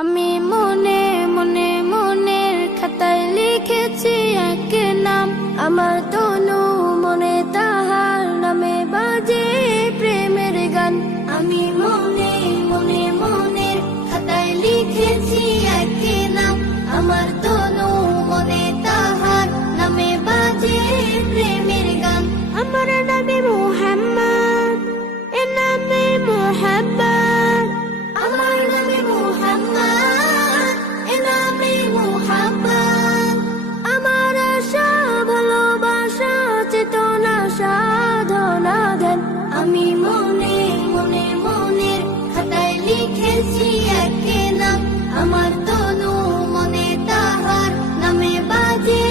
আমি মনে মনে মনের খাতায় লিখেছি এক নাম, আমার তনু মনে তাহার নামে বাজে প্রেমের গান। আমি মনে মনে মনের খাতায় লিখেছি এক নাম, আমার তনু মনে তাহার নামে বাজে প্রেমের গান। আমার নামে মুহাম্মদ, এ নামে মুহাব্বত, আমার নামে মুহাম্মদ, এ নামে মুহাব্বত। আমার আশা ভালোবাসা চেতনা সাধনা ধ্যান। আমি মনে মনে মনের খাতায় লিখেছি এক নাম, আমার তনু মনে তাহার নামে বাজে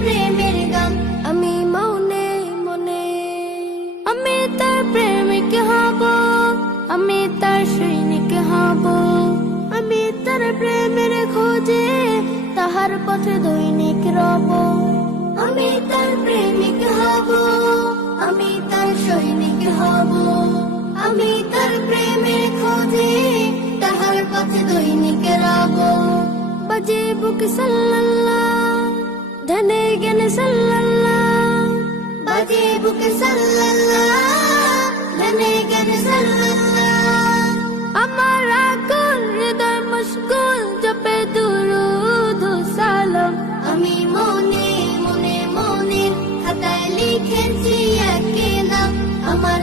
প্রেমের গান। আমি মনে মনে আমি তার প্রেমিক হব, আমি তার সৈনিক হব, আমি তার প্রেমের খোঁজে তাহার পথে দৈনিক রব। আমি তার প্রেমিক হব, আমি তার সৈনিক হব, আমি তার প্রেমের খোঁজে তাহার পথে দৈনিক রব। বাজে বুক সাল্লাল্লাহ, ধ্যানে জ্ঞানে সাল্লাল্লাহ, বাজে বুক সাল্লাল্লাহ, ধ্যানে জ্ঞানে সাল্লাল্লাহ। আমার আকুল হৃদয় মশগুল জপে দুরূদ ও সালাম। আমি মনে মনে মনের খাতায় লিখেছি এক নাম, আমার